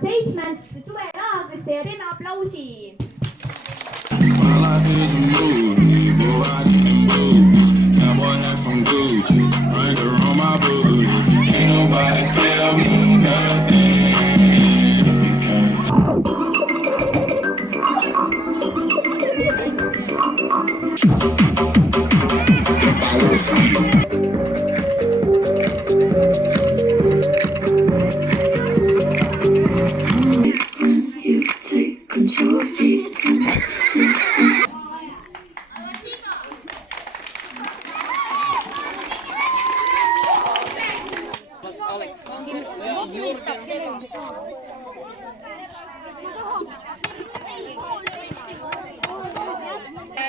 7. suvelaagrisse ja teeme aplausi.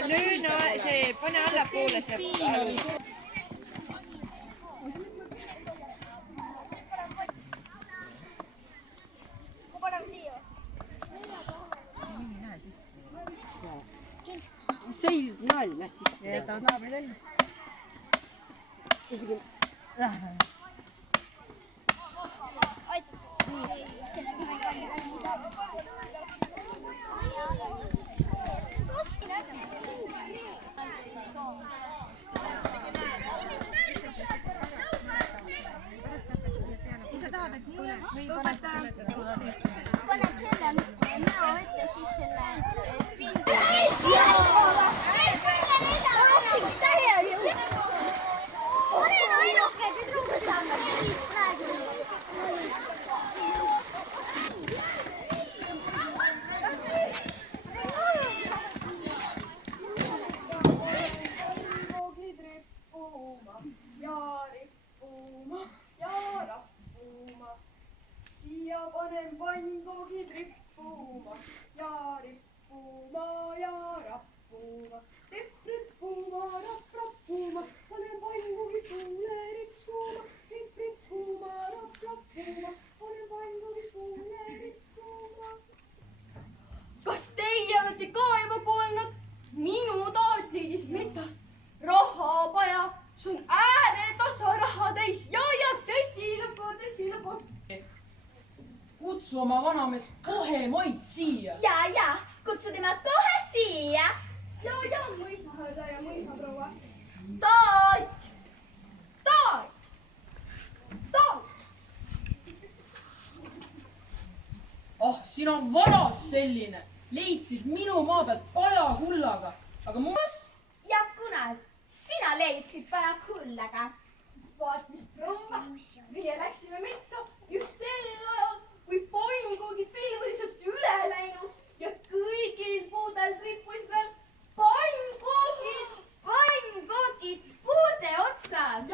Löö see, pane allapoole see alus. See ei näe sisse. Ta on naabri välja. Isegi lähe. Kui sa tahad, et nii või paned selle näo ette, siis selle pingi. Olen ainuke tüdrukud saanud praegu. Panen pannkoogid rippuma ja rippuma ja rappuma. Rippuma, rappuma. Panen pannkoogid tuule rippuma. Rippuma, rappuma. Panen pannkoogid tuule rippuma. Kas teie olete ka juba kuulnud? Minu taat leidis metsast rahapaja. See on ääretasa raha täis ja tõsilugu. Kutsu oma vanamees kohe Mait siia. Ja, kutsu tema kohe siia. Ja, mõisahärra ja mõisaproua. Taat! Ah, sina vanas selline. Leidsid minu maa pealt paja kullaga. Aga Kus ja kunas sina leidsid paja kullaga? Vaat mis proua, meie läksime metsa just sel ajal, kui pannkoogid pilveliselt üle läinud ja kõigil puudel rippusid veel pannkoogid. Pannkoogid puude otsas.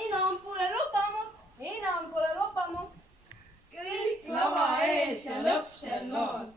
Enam pole lubanud. kõik lava ees ja lõpp sel lool.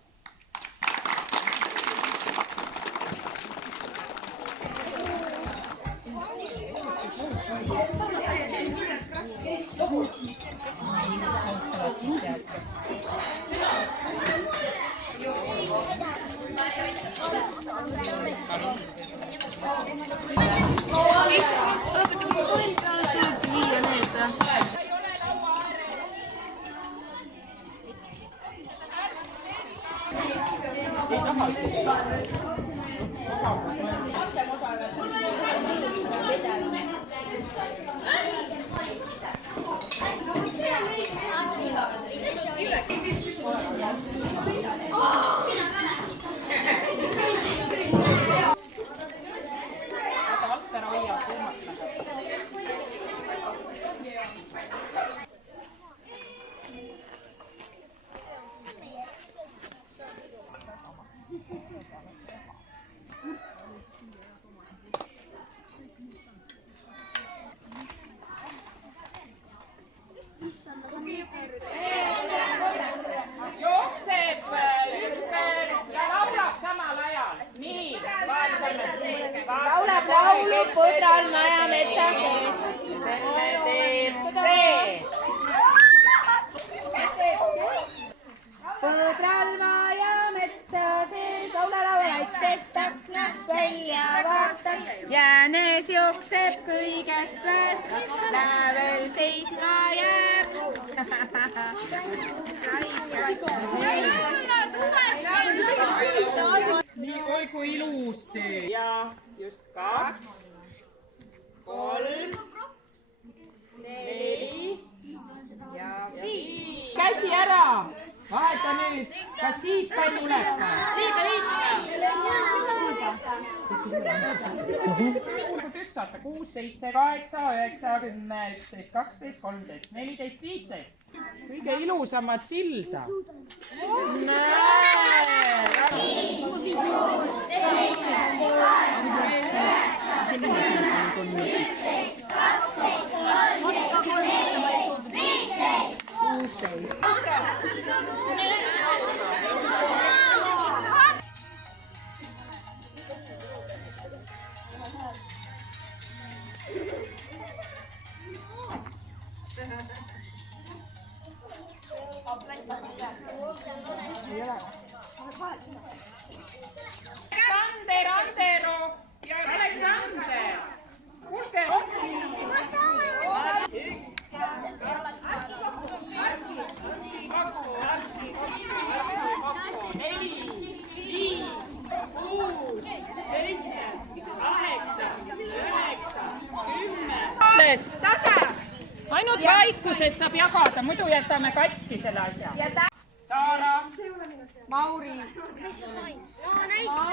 Jookseb ümber ja laulab samal ajal. Nii, Laulab laulu põdral maja metsa sees. teeb see. Põdral maja metsa sees, laula laulaid sees. ukest aknast välja vaatab. Jäänes jookseb kõigest väest, lävel seisma jääb. nii, oi kui ilusti. ja just 2, 3, 4 ja 5. käsi ära. Vaheta nüüd, kas siis ka tuleb? Saate 6, 7, 8, 9, 10, 11, 12, 13, 14, 15. Kõige ilusamad silda. Aleksander, Andero ja Aleksander. Kuulge. Tasa, ainult vaikuses saab jagada, muidu jätame katki selle asja. Saara, Mauri. Mis sa said? No näita.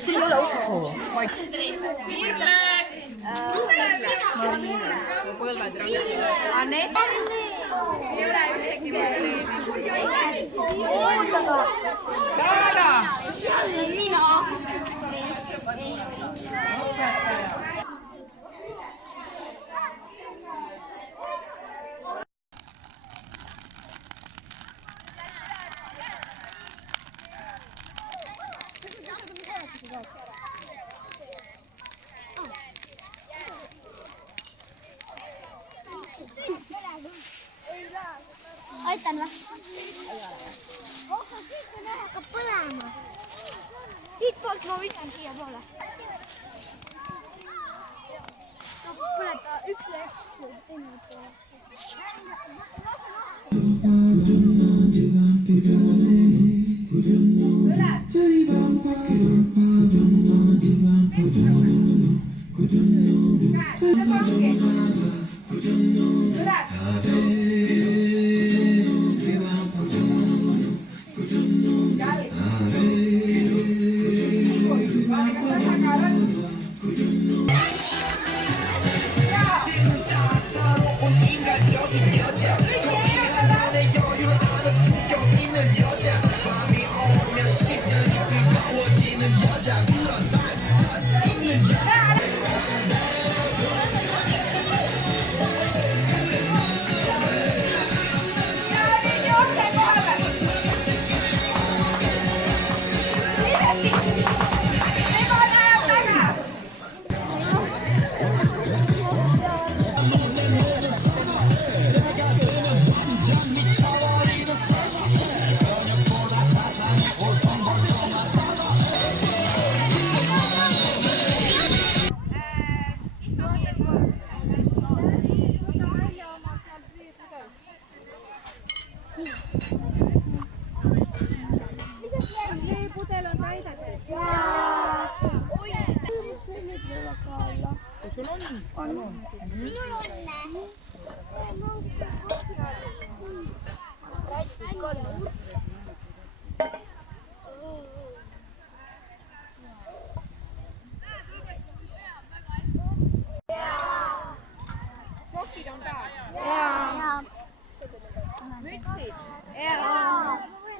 Siin ei ole ukku. Pirle, Anett. Ei ole ühtegi probleemi. Saara. Mina. Aitan või? Siit hakkab põlema. Siit poolt ma visan siia poole. Põleta üks leht, teine poole.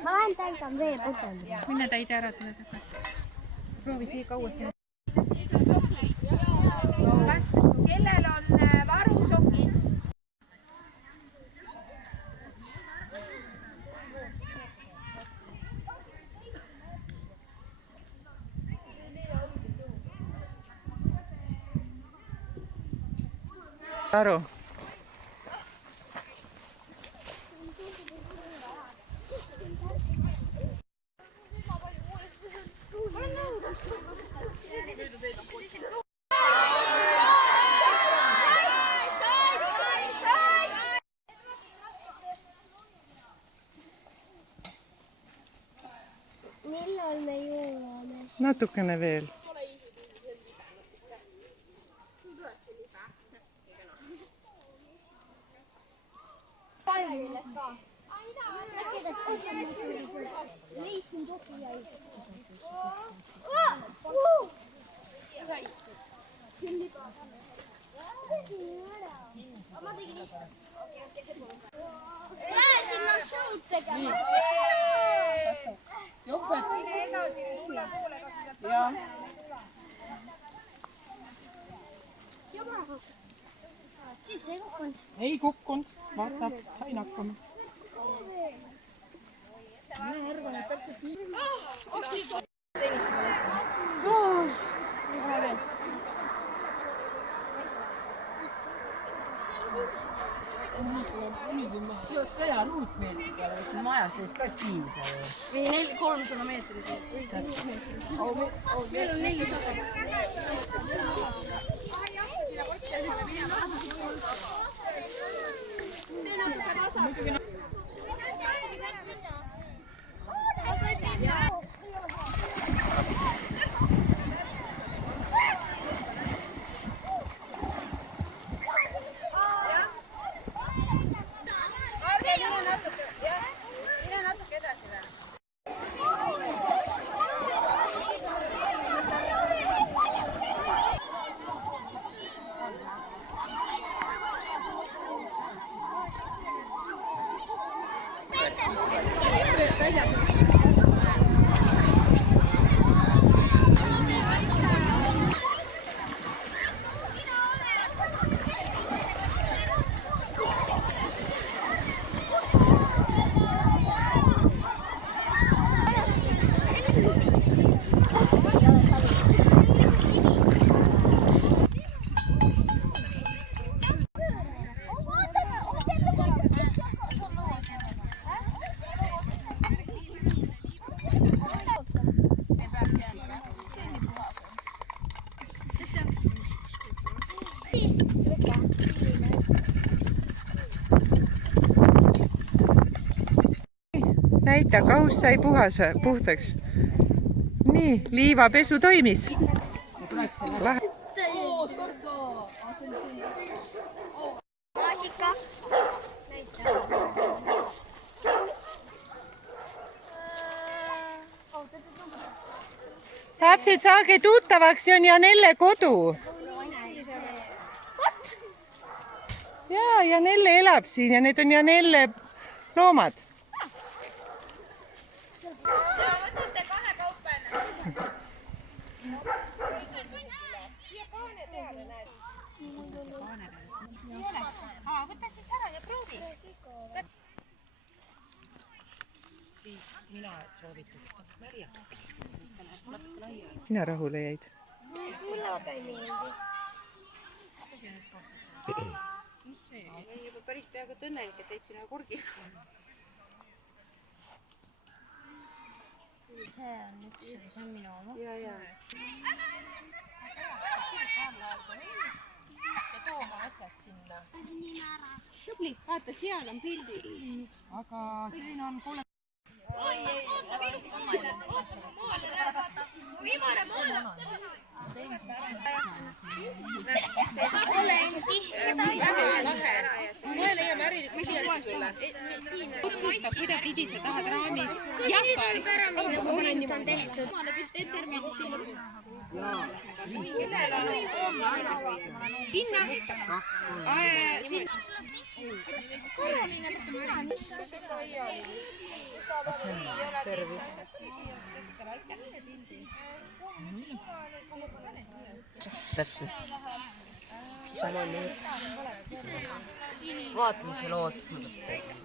Ma lähen täidan veepudeli. Mine täida ära, tule tagasi. Proovi siia kauesti. Kas kellel on varusokid? Aru. millal me jõuame? Natukene veel. Sinna show'd tegema. Jopet. Jah. Siis ei kukkunud. Ei kukkunud. Vaata, sain hakkama. Seos 100 ruutmeetriga, maja sees ka piisa. Mingi 300 meetrit. Meil on 400. Näita, kauss sai puhtaks. Nii, liivapesu toimis. Maasika. Lapsed, saage tuttavaks, see on Janelle kodu. Jaa, Janelle elab siin ja need on Janelle loomad. Võtate kahe kaupa. Võta siis ära ja proovi. Mina soovitan märjaks. Sina rahule jäid? Mulle aga ei meeldi. Mis see? Ma olen juba päris peaaegu õnnelik, et täitsin ühe kurgi. See on üks, see on minu oma. Ja. Ja tooma asjad sinna. Tubli, vaata, seal on pildi. Aga siin on kuule... Viimane maal. Mulle leiame äri, mis sulle? Otsusta, kuidas pidi sa tahad raamis. Nagu uuring on tehtud. Sinna. Täpselt. Sama nüüd. Vaata, mis selle ootus ma tegin.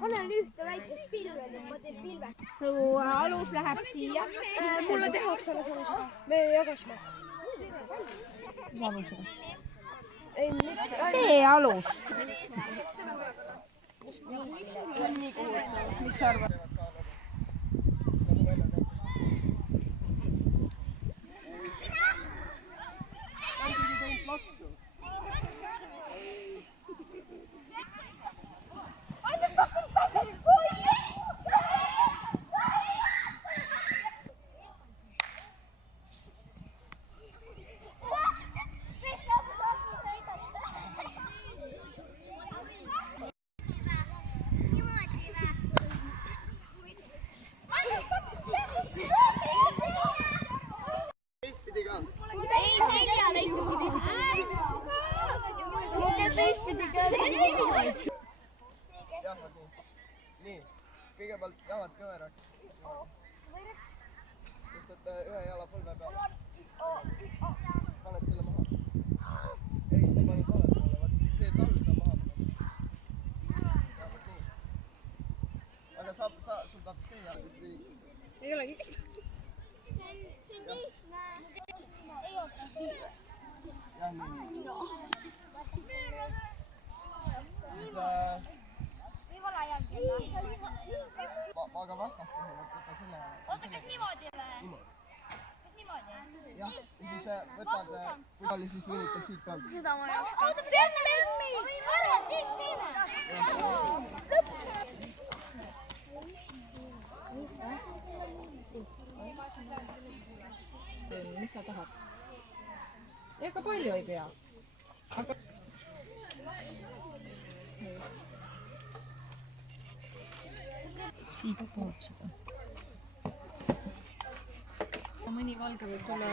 Olen ühte väikest pilve, et ma teen pilve. Nagu alus läheb siia. Mulle tehakse alles alus. Me jagasime. Mis alus seda? See alus. mis sa arvad? Nii, kõigepealt jalad kõveraks. Sest et ühe jala põlve peal. Paned selle maha. Ei, sa paned vale poole. See tall peab maha panema. Aga sul tahab see jala siis liikuda. Ei olegi kesta. See on lihtne. Ei oota. Jah, nii. Aga vastaspõhjal, võta selle. Oota, kas niimoodi või? Kas niimoodi? Jah, ja siis võtad, kui oli, siis võnitab siit pealt. Seda ma ei oska. See on lemmi! Arvad, siis teeme! Mis sa tahad? Ega palju ei pea. Aga... Siit poolt seda. Mõni valge võib tulla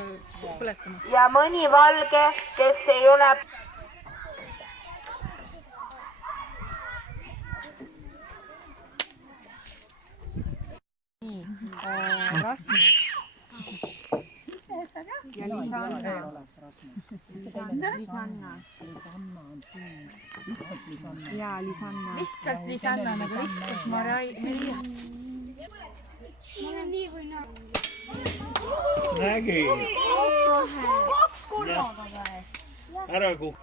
põletama. Ja mõni valge, kes ei ole... Rasmus. Ja Lisanna. Lisanna on siin. Lihtsalt Lisanna. Jaa, Lisanna. Lihtsalt Lisanna, nagu lihtsalt Maria. Mul on nii või naa. Räägi. Kaks korraga või? Ära kuhu.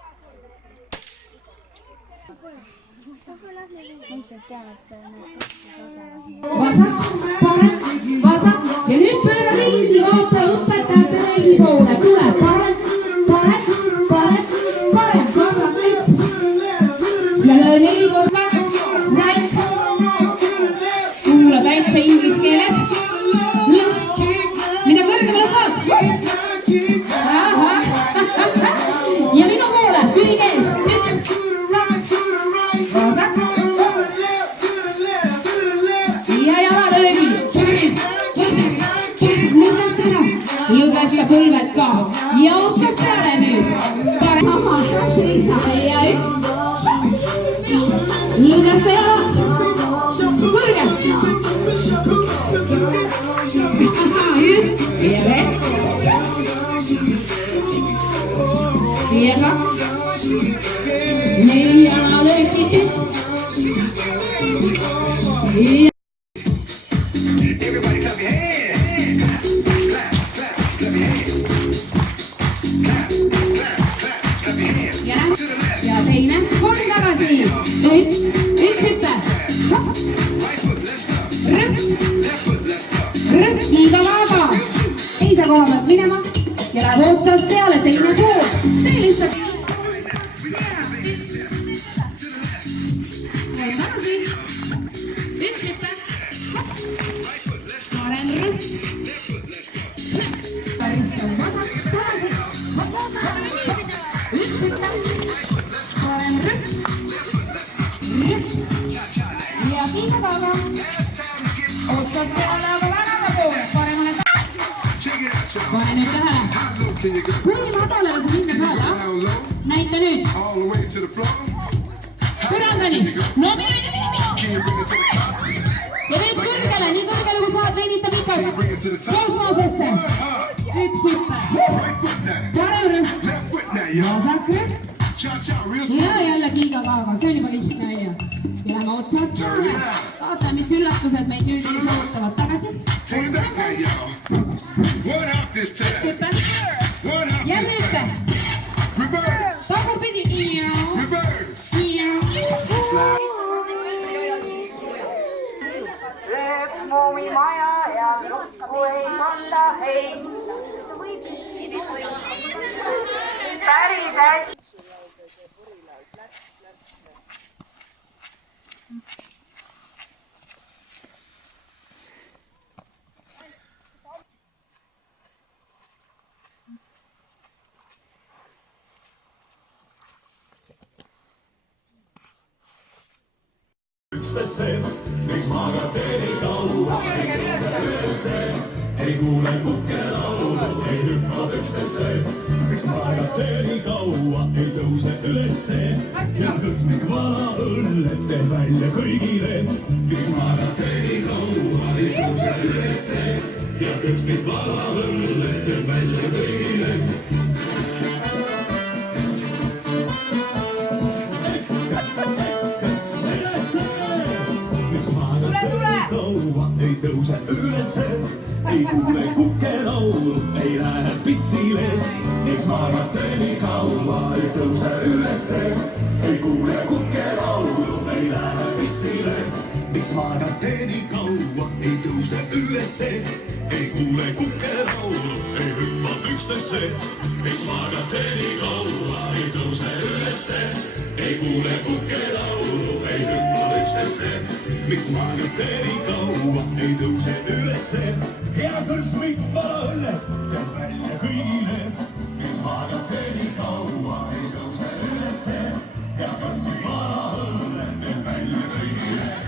Vasak ja nüüd pööra ringi, vaata õpetajate reidi poole, tule parem, vasak üks ja löö 4 korda, right, kuula täitsa inglise keeles, mida kõrgemale saad, ja minu poole, türi käes, vasak ja jalalöögi, lükkast ja põlved ka ja otsast peale nüüd, parem maha, ja üks, lükkast ja jala, kõrgem, just, ja veel, ja 2, 4 jalalööki, üks, ja everybody clap your hands. Clap, clap, clap your hands. Clap, clap, clap, clap your hands. ja teine, kord tagasi, üks hüppe, rõhk, liiga vaba, teise koha pealt minema ja läheb otsast peale, teine pool, tee lihtsalt. Tagasi, üks hüppe, parem rõhk, vasak, tagasi, üks hüppe, parem rõhk, ja pinna taga, otsast peale, aga värava poole, paremale taga. Pane nüüd tähele, kui madalale sa minna saada, näita nüüd, põrandani, no mine, ja nüüd kõrgele, nii kõrgele kui saad, venita pikaks, kosmosesse, üks hüppe, parem rõhk, vasak rõhk, ja jälle kiigakaaga, see on juba lihtne, on ju. Ja lähme otsast peale, vaatame, mis üllatused meid nüüd ootavad tagasi. Üks hüppe, järgmine hüppe, tagurpidi, kui maja ja lukku ei panda, ei. Päris hästi. Miks magad teeni kaua, ei tõuse ülesse, ei kuule kukelaulu, ei hüppa pükstesse. Miks magad teeni kaua, ei tõuse ülesse ja kõsmik vala õnnet teeb välja kõigile. Miks magad teeni kaua, ei tõuse ülesse ja kõsmik vala õnnet teeb välja kõigile. Ei tõuse ülesse, ei kuule kukelaulu, ei lähe pissile. Miks magate nii kaua, ei tõuse ülesse, ei kuule kukelaulu, ei lähe pissile. Miks magate nii kaua, ei tõuse ülesse, ei kuule kukelaulu, ei hüppa pükstesse. Miks magate nii kaua, ei tõuse ülesse, ei kuule kukelaulu, ei hüppa pükstesse. Miks magate nii kaua, ei tõuse ülesse, hea kõrsmik vala õnnet teeb välja kõigile. Miks magate nii kaua, ei tõuse ülesse, hea kõrsmik vala õnnet teeb välja kõigile.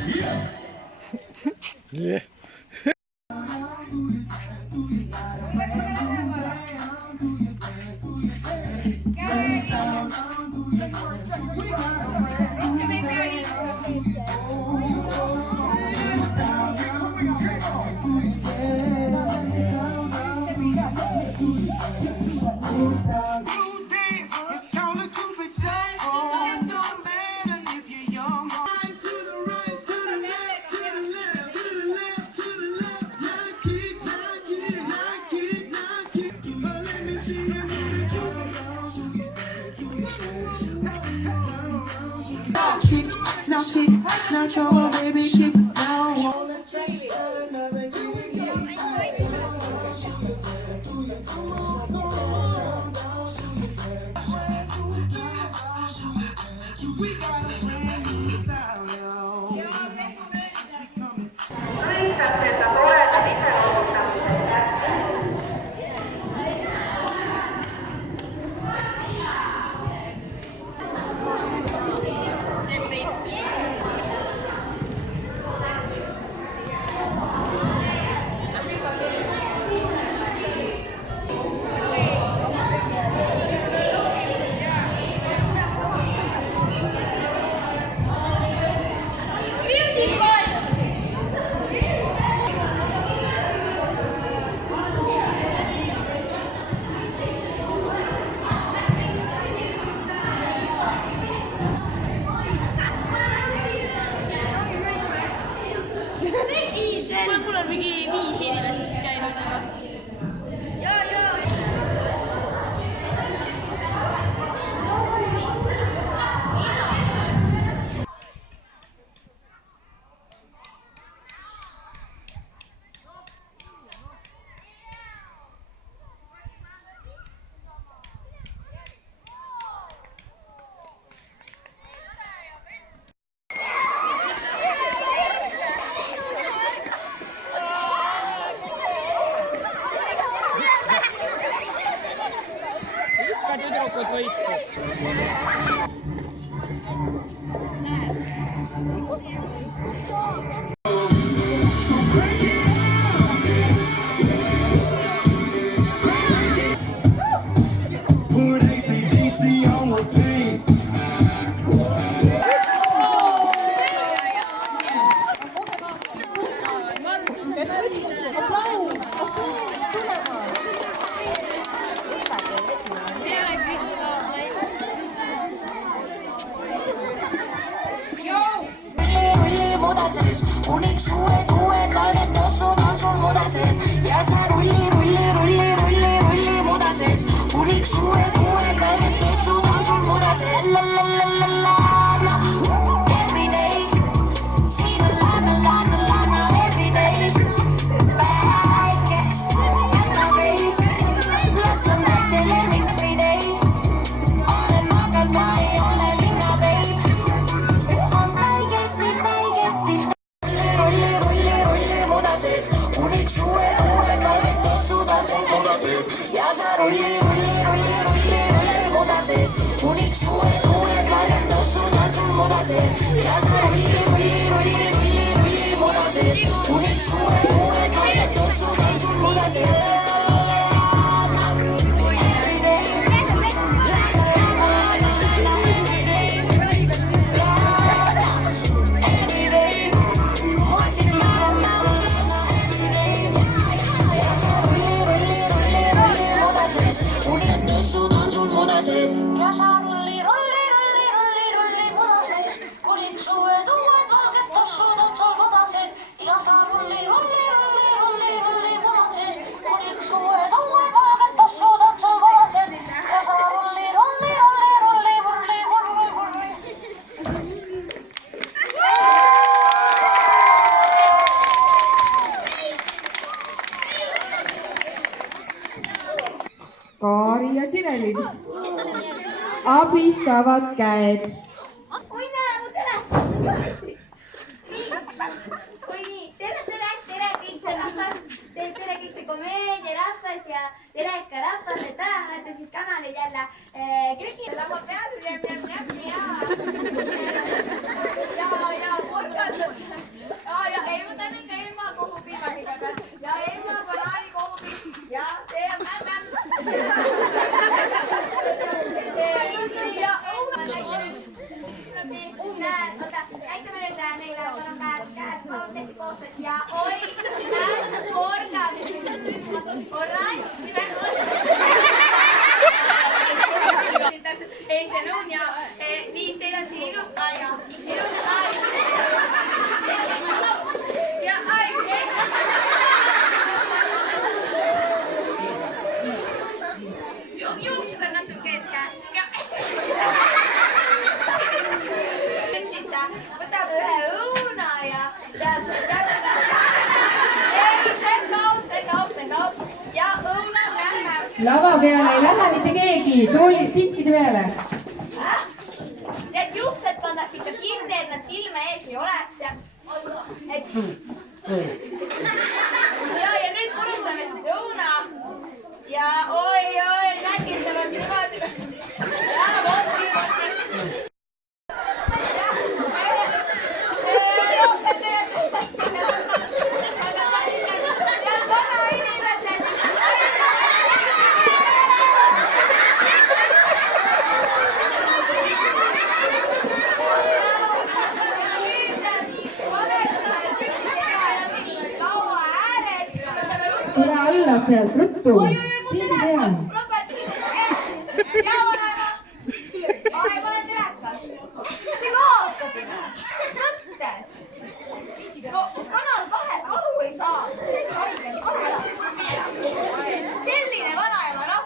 Now show her, baby, keep it down. Mul on mingi 5 inimest käinud juba. Tüdrukud võitsid. Uniks uued laevad tossud on sul mudased ja sa rulli mudases. Uniks uued laevad tossud on sul mudased. Every day, siin on laadna every day. sees ja sa rulli muda sees, kuniks uued kained tossud on sul muda sees. Ja sa rulli muda sees, kuniks uued valged tossud on sul muda sees. Ja sa rulli muda sees, kuniks uued valged tossud on sul muda sees. Ja sa rulli. Kaari ja Sirelin abistavad käed. Oi näe, mu telefon tagasi. Oi nii, tere kõik see rahvas, tere kõik see komöödia rahvas ja tere ikka rahvas, et täna olete siis kanalil jälle Kreki lava peal ja porkandad. Ja ei, ma teen ikka ilma kohupiima kõigepealt ja ilma banaani kohupiim ja see on mämm. Näitame nüüd neile käes, palun tehke koostööd ja oi, porgad, oranž, ei, see on ja nii, teil on siin ilus aia, ja juuksed on natuke ees käes ja võtab ühe õuna ja tead, ei, see on kaos ja õuna lähe. Lava peale ei lähe mitte keegi, toolid pikkide peale. Need juuksed pandaks ikka kinni, et nad silme ees ei oleks ja nüüd purustame siis õuna ja oi, nägitavad niimoodi ja voti. Tule alla sealt, ruttu. Pildi teha. Ai, ma olen telekas. See vaatab ime. Mõttes. Kanal 2 aru ei saa. Selline vanaema, noh.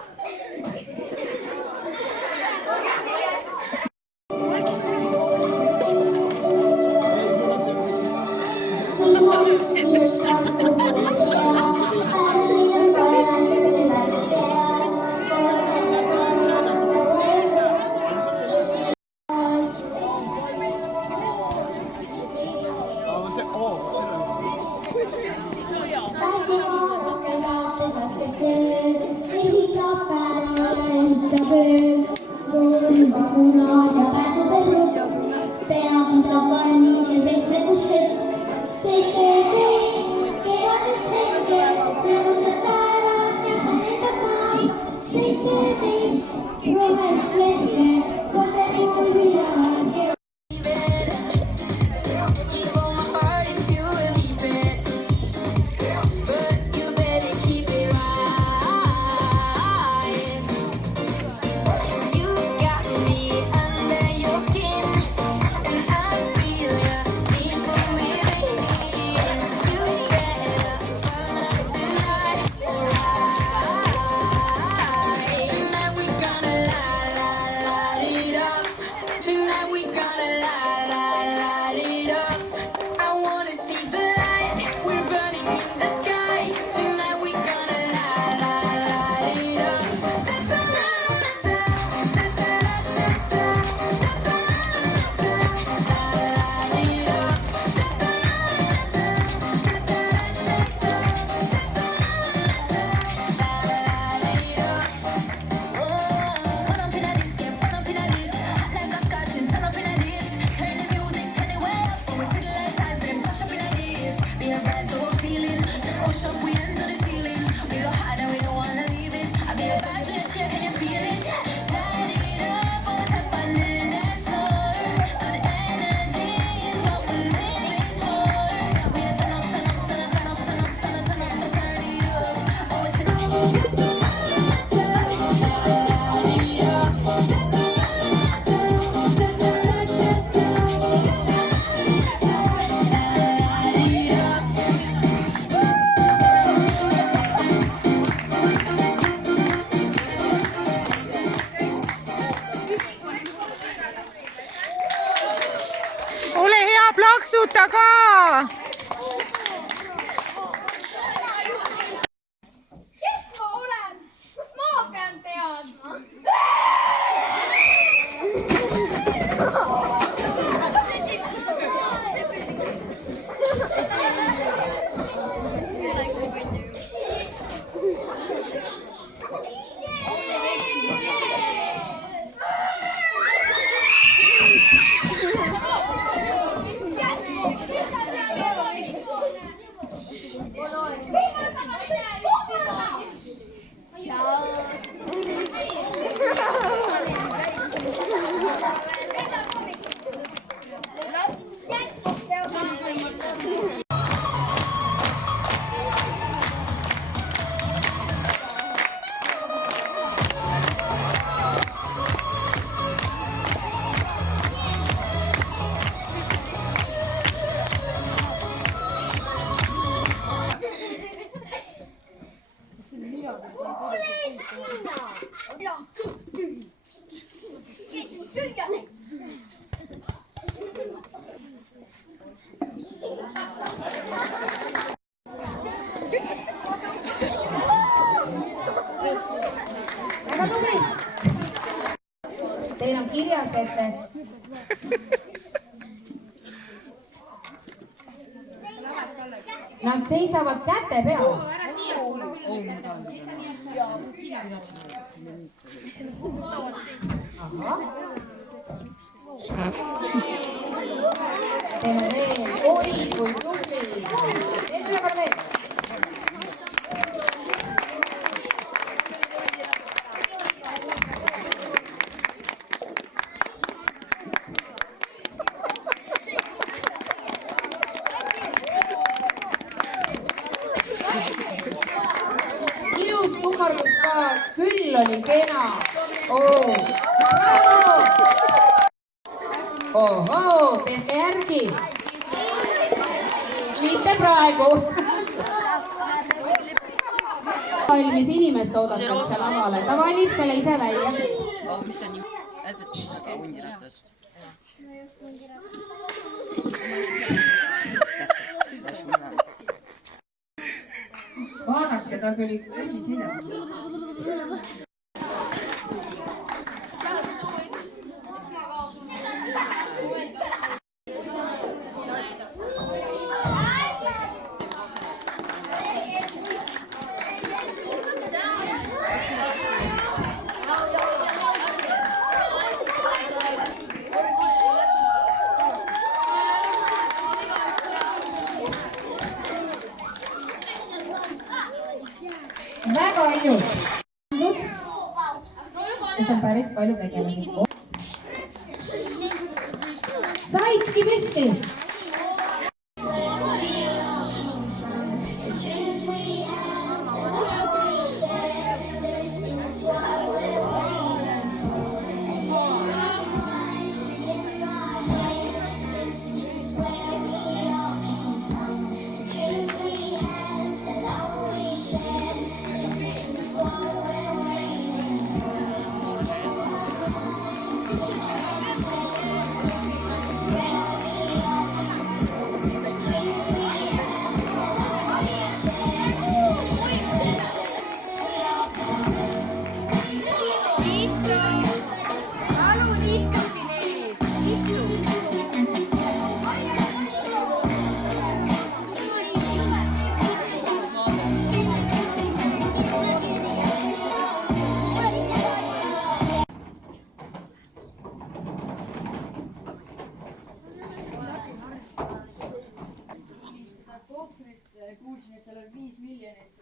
plaksuta ka. Kes ma olen? Kus ma pean teadma? Teil on kirjas, et nad seisavad käte peal. Teil on veel, oi kui tubli. Üle kord veel. Ilus kummardus ka, küll oli kena. Bravo! Ohoo, tehke järgi. Mitte praegu. Valmis inimest oodatakse lavale. Ta valib selle ise välja. Mis ta nimi? Hundiratast. Vaadake, tal tuli vesi selja. Väga ilus. Kus on päris palju tegelasi. Saidki püsti. Kuulsin, et seal on 5 miljonit.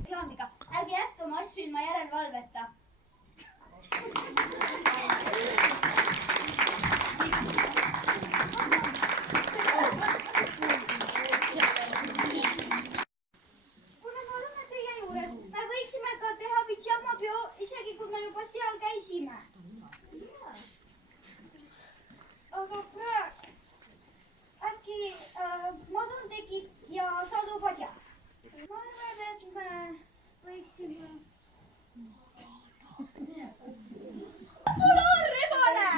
Reklaamiga. Ärge jätke oma asju ilma järelevalveta. Kuna me oleme teie juures, me võiksime ka teha pidžamapeo, isegi kui me juba seal käisime. Aga praegu äkki ma toon tekid ja sa too padja. Ma arvan, et Populaarrebane!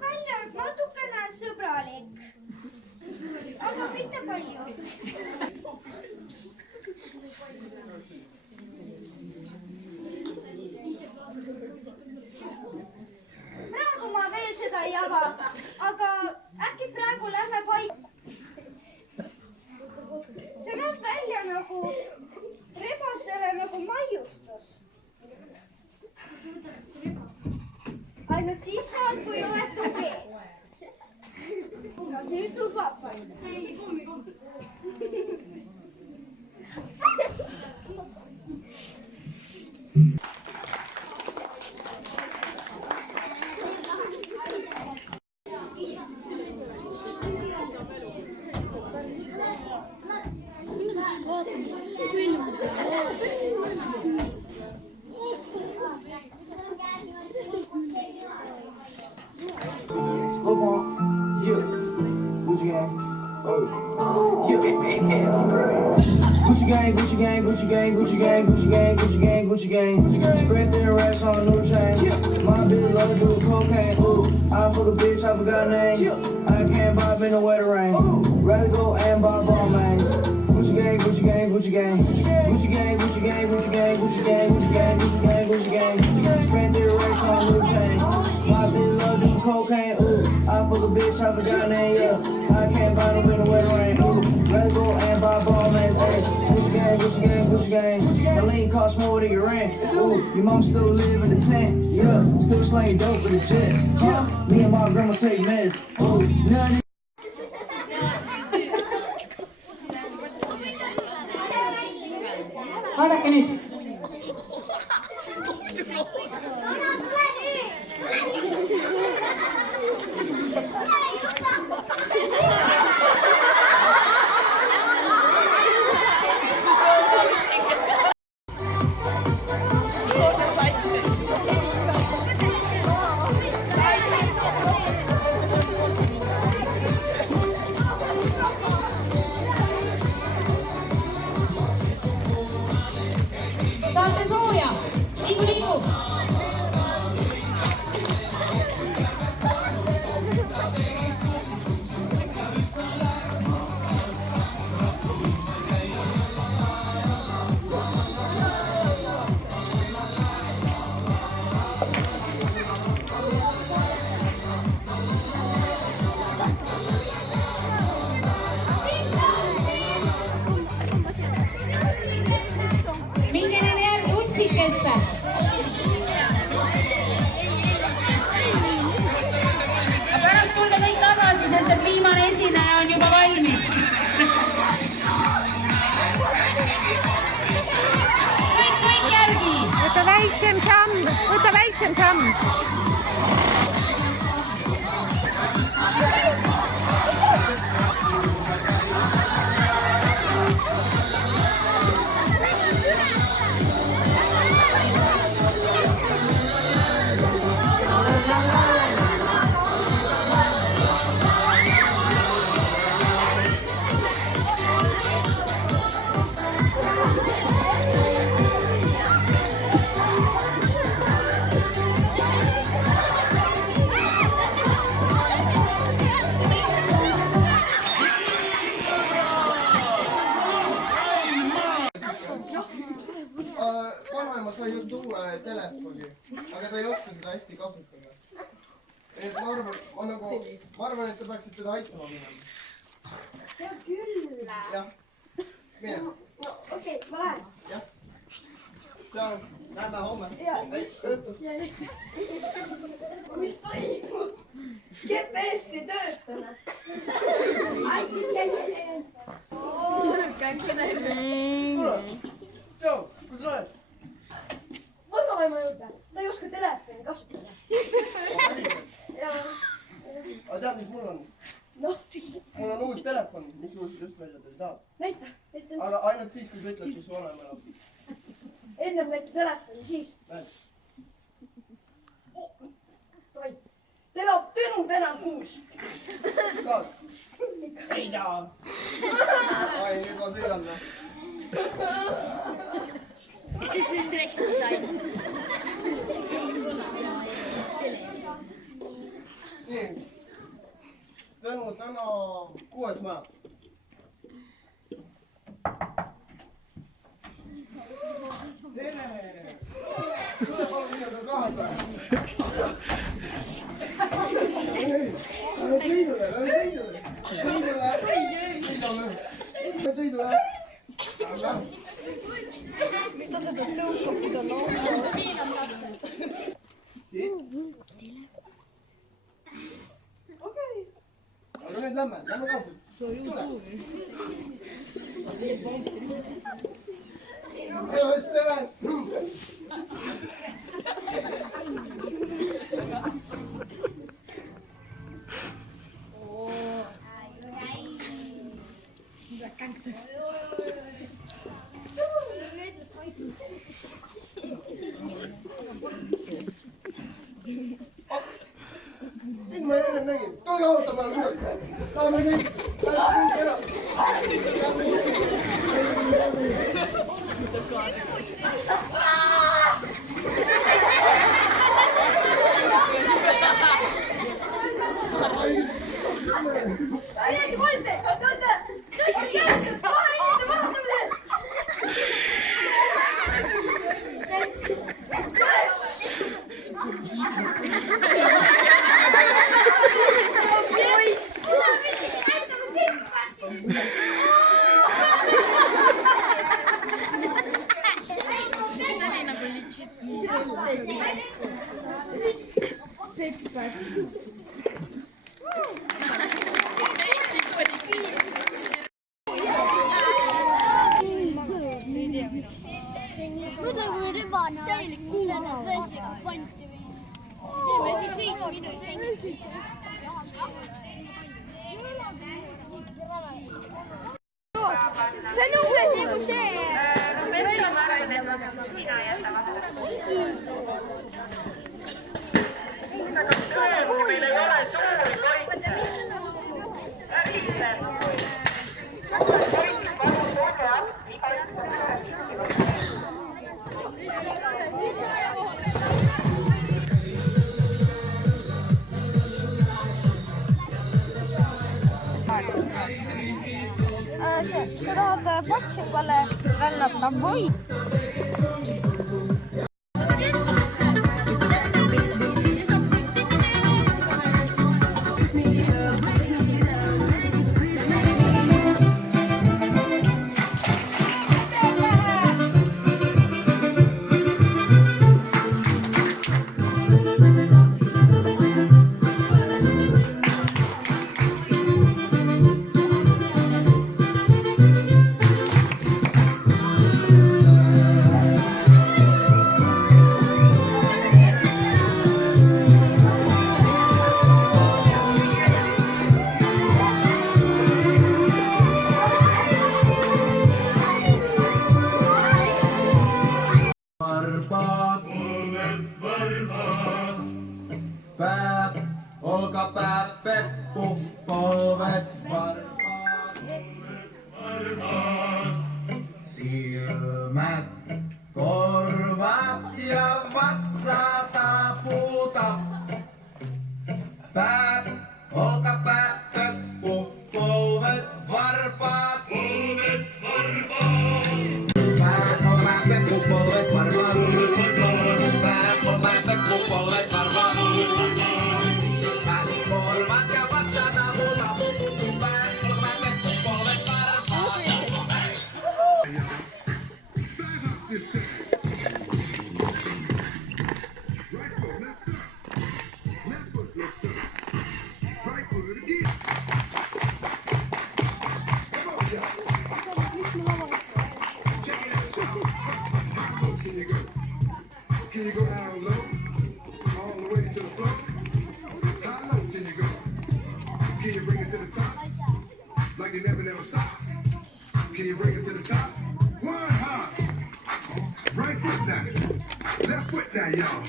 Välja natukene sõbralik. Aga mitte palju. Praegu ma veel seda ei ava, aga äkki praegu lähme paika. See näeb välja nagu rebastele nagu maiustus. Ainult siis saad, kui oled tugev. Nüüd lubab paika. Gucci gang, Gucci gang, Gucci gang, Gucci gang, Gucci gang, Gucci gang, Gucci gang. Spread their racks on new chain. My bitch love to do cocaine. Ooh, I fuck a bitch, I forgot name. I can't vibe in the wetter rain. Rather go and buy ball mains. Gucci gang, Gucci gang, Gucci gang, Gucci gang, Gucci gang, Gucci gang, Gucci gang, Gucci gang, Gucci gang, Gucci gang. Spread their racks on new chain. My bitch love to do cocaine. Ooh, I fuck a bitch, I forgot name. Yeah, I can't buy no in the wetter rain. Ooh, rather go and buy ball mains. Hey, Gucci gang, Gucci gang, Gucci gang. The lean cost more than your rent. Ooh, your mom still live in the tent. Yeah, still slaying dope in the jet. Yeah, me and my grandma take meds. Ooh, none. Vaadake nüüd. Saate sooja, liigu, liigu. Minge neile järgi ussikesse. Pärast tulge kõik tagasi, sest et viimane esineja on juba valmis. Kõik järgi. Võta väiksem samm, võta väiksem samm. Vanaema sai just uue telefoni, aga ta ei oska seda hästi kasutada. Et ma arvan, et sa peaksid teda aitama minema. Hea küll. Jah, mine. No okei, ma lähen. Jah. Tšau, näeme homme. Mis toimub? GPS ei töötanud. Kuule, tšau, kus sa oled? Vanaema juurde, ta ei oska telefoni kasutada. Aga tead, mis mul on? Noh, mul on uus telefon, mis just välja tuli, tahad? näita. Aga ainult siis, kui sa ütled, kus su vanaema elab. Ennem näita telefoni, siis. Näed. Ta elab Tõnu tänav 6. Ei saa. Ai, nüüd ma sõidan. Tõesti sain. Nii. Tõnu, täna 6. mäe. Tere! Tule palun minuga kaasa. Lähme sõidule. Sõidule. Mis ta teda tõukab, kui ta loomab? Okei. Aga nüüd lähme kaasa. Tule. Hea Steven! Siin ma enne nägin. Tulge auto peale. Läheme kõik ära. See on umbes nagu see. Sa tahad Patsipale rännata või? Päev, olkapäev, peppu, polved, varbaad. Silmät, korvat ja vatsa taputa. Päev, olkapäev, peppu, polved, varbaat. Polved, varbaat. Päev, olkapäev, peppu, polved, varbaat. Päev, olkapäev, peppu, polved, varbaat. Can you go down low, all the way to the floor? How low can you go? Can you bring it to the top, like you never stop? Can you bring it to the top? One hop, right foot down, left foot down, y'all.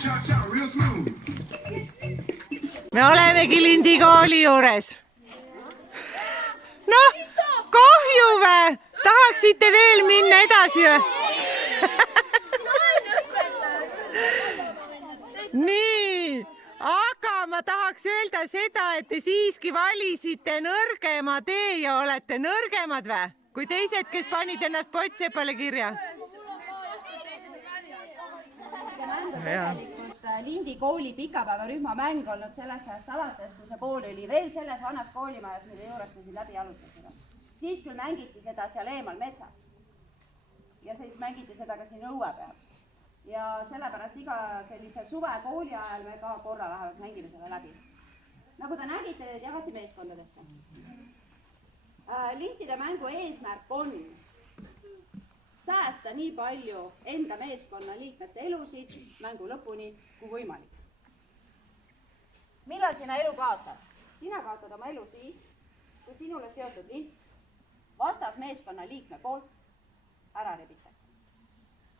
Cha-cha, real smooth. me olemegi Lindikooli juures. Noh, kahju vä? Tahaksite veel minna edasi vä? Nii, aga ma tahaks öelda seda, et te siiski valisite nõrgema tee ja olete nõrgemad vä? Kui teised, kes panid ennast pottsepale kirja? Tegelikult Lindikooli pikapäevarühma mäng olnud sellest ajast alates, kui see kool oli veel selles vanas koolimajas, mille juures me siin läbi alustasime. Siis küll mängiti seda seal eemal metsas. Ja siis mängiti seda ka siin õue peal. Ja sellepärast iga sellise suve kooli ajal me ka korra vähemalt mängime selle läbi. Nagu te nägite, jagati meeskondadesse. Lintide mängu eesmärk on säästa nii palju enda meeskonna liikmete elusid mängu lõpuni kui võimalik. Millal sina elu kaotad? Sina kaotad oma elu siis, kui sinule seotud lint vastas meeskonna liikme poolt ära rebitakse.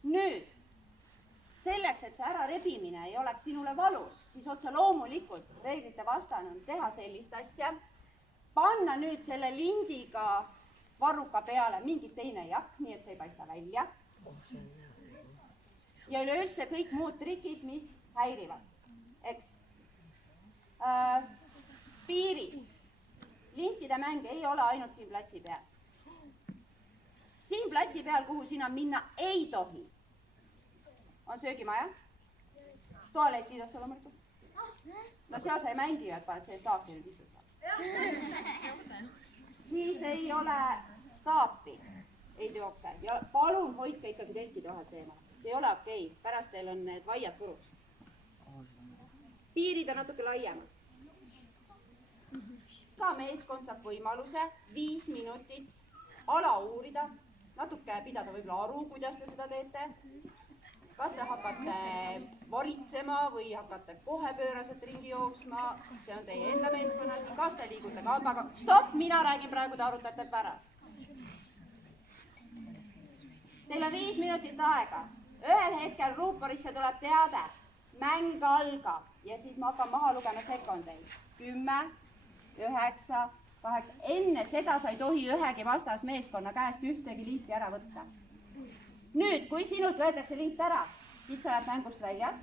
Nüüd, selleks, et see ära rebimine ei oleks sinule valus, siis otse loomulikult reeglite vastane on teha sellist asja, panna nüüd selle lindiga varruka peale mingit teine jakk, nii et see ei paista välja. Ja üleüldse kõik muud trikid, mis häirivad. Eks? Piirid. Lintide mäng ei ole ainult siin platsi peal. Siin platsi peal, kuhu sina minna ei tohi, on söögimaja. Tualetid otsa loomulikult. No seal sa ei mängi, et paned see staaki nüüd istud. Siis ei ole staapi, ei jookse. Ja palun hoidke ikkagi telkide vahelt eemal. See ei ole okei. Pärast teil on need vaiad purus. Piirid on natuke laiemad. Ka meeskond saab võimaluse 5 minutit ala uurida, natuke pidada võib-olla aru, kuidas te seda teete. Kas te hakkate varitsema või hakkate kohe pööraselt ringi jooksma, see on teie enda meeskonnas. Kas te liigute kambaga? Stopp, mina räägin praegu, te arutate pärast. Teil on 5 minutit aega. Ühel hetkel ruuporisse tuleb teade. Mäng algab ja siis ma hakkan maha lugema sekundeid. 10, 9, 8. Enne seda sa ei tohi ühegi vastas meeskonna käest ühtegi liiti ära võtta. Nüüd, kui sinult võetakse liit ära, siis sa jääb mängust väljas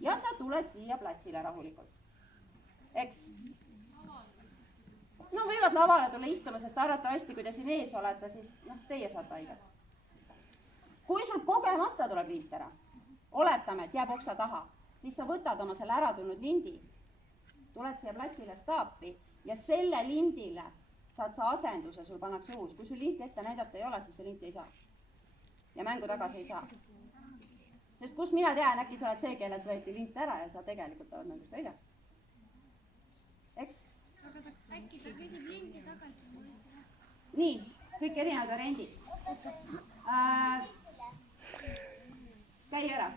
ja sa tuled siia platsile rahulikult. Eks? No võivad lavale tulla istuma, sest arvatavasti, kui te siin ees olete, siis teie saate haiget. Kui sul kogemata tuleb liit ära, oletame, et jääb oksa taha, siis sa võtad oma selle ära tulnud lindi, tuled siia platsile staapi ja selle lindile saad sa asenduse, sul pannakse uus. Kui sul linti ette näidata ei ole, siis see linti ei saa. Ja mängu tagasi ei saa. Sest kust mina tean, äkki sa oled see, kellelt võeti lint ära ja sa tegelikult oled mängust väljas. Eks? Äkki ta küsib lindi tagasi. Nii, kõik erinevad variandid. Käi ära.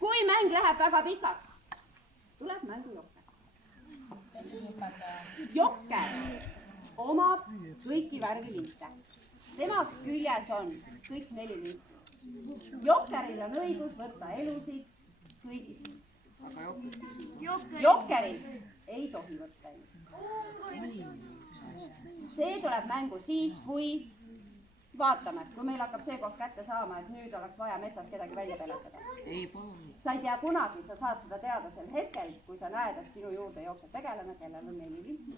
Kui mäng läheb väga pikaks, tuleb mängu jokker. Jokker omab kõiki värvilinte. Tema küljes on kõik 4 linti. Jokkeril on õigus võtta elusid kõigil. Jokkeril ei tohi võtta elusid. See tuleb mängu siis, kui vaatame, kui meil hakkab see koht kätte saama, et nüüd oleks vaja metsas kedagi välja peletada. Sa ei tea kunagi, sa saad seda teada sel hetkel, kui sa näed, et sinu juurde jookseb tegelane, kellel on 4 linti.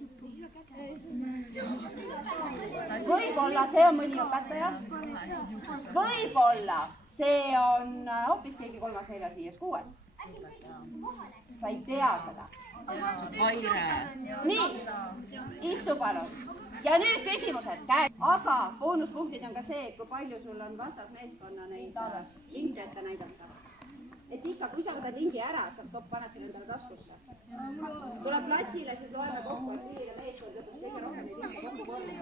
Võib-olla see on mõni õpetaja. Võib-olla see on hoopis keegi 3., 4., 5., 6. Sa ei tea seda. Nii, istu palun. Ja nüüd küsimused. Aga boonuspunktid on ka see, kui palju sul on vastasmeeskonna neid linte ette näidata. Et ikka, kui sa võtad lindi ära, sa paned selle endale taskusse. Tuleb platsile, siis loeme kokku, et milline meeskond lõpus kõige rohkem neid linte kokku korda.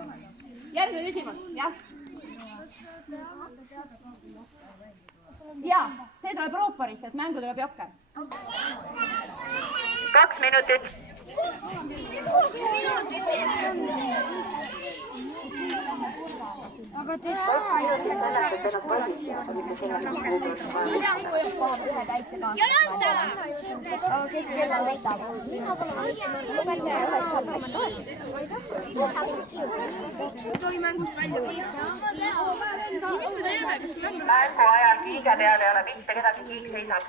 Järgmine küsimus, jah? Jaa, see tuleb ruuporist, et mängu tuleb jokker. 2 minutit. kes kella võtab? Mängu ajal kiige peal ei ole mitte kedagi, kiik seisab.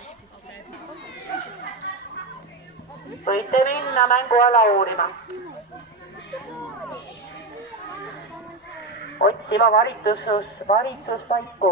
Võite minna mänguala uurima. Otsima varitsuspaiku.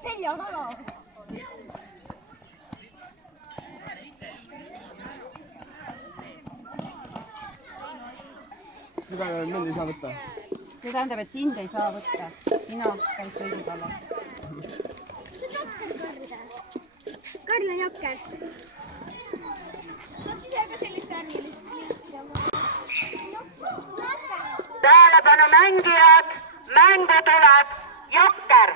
selja taga. Seda mind ei saa võtta. See tähendab, et sind ei saa võtta. Sina käid kõigi kallal. Karl on jokker. Kas ise ka sellist värvilist? Tähelepanu mängijad, mängu tuleb jokker.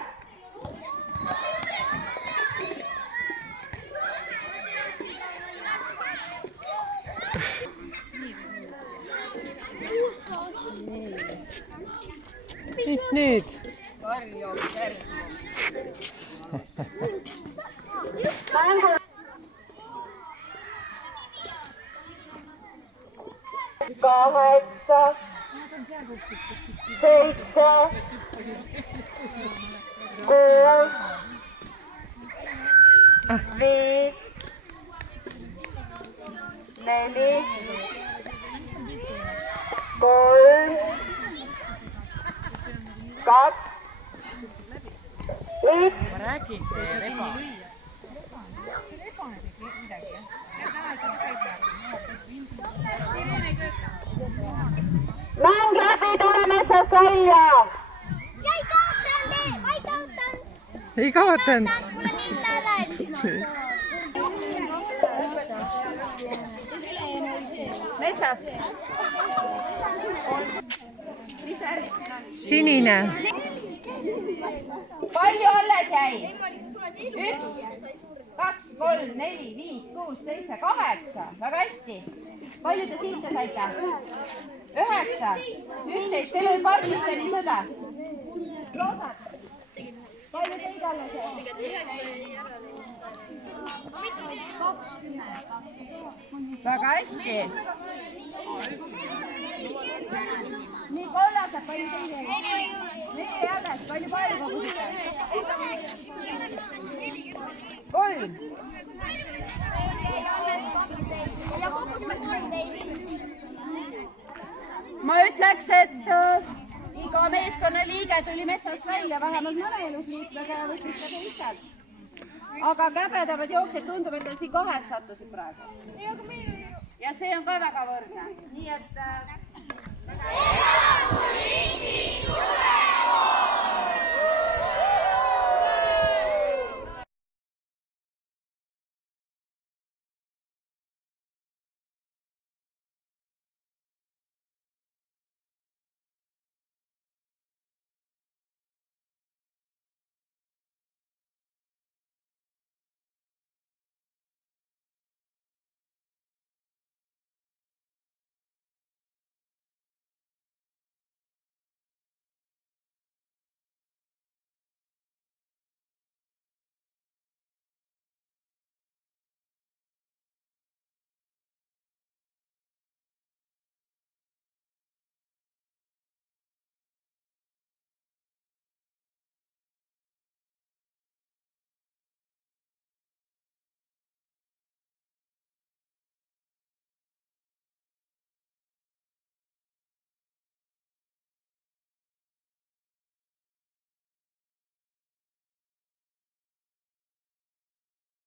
Mis nüüd? Kaheksa, 7, 6, 5, 4, 3, 2, 1. Ma räägin, see reba. Mäng läbi, tule metsast välja! Ei kaotanud. Mulle mind alles. Metsas. Sinine. Palju alles jäi? 1, 2, 3, 4, 5, 6, 7, 8. Väga hästi. Palju te silte saite? 9, 11. Teil oli Parkinsoni sõda. Palju teid alles jäi? 20. Väga hästi. Nii, kollased, palju teid jäi? 4 alles. Palju kogusite? 3. Ja kogusime 13. Ma ütleks, et iga meeskonnaliige tuli metsast välja, vähemalt mõne elusliikmega ja võttis ka teised. Aga käbedamad jooksjad tundub, et siin 2 sattusid praegu. Ja see on ka väga võrdne. Nii et...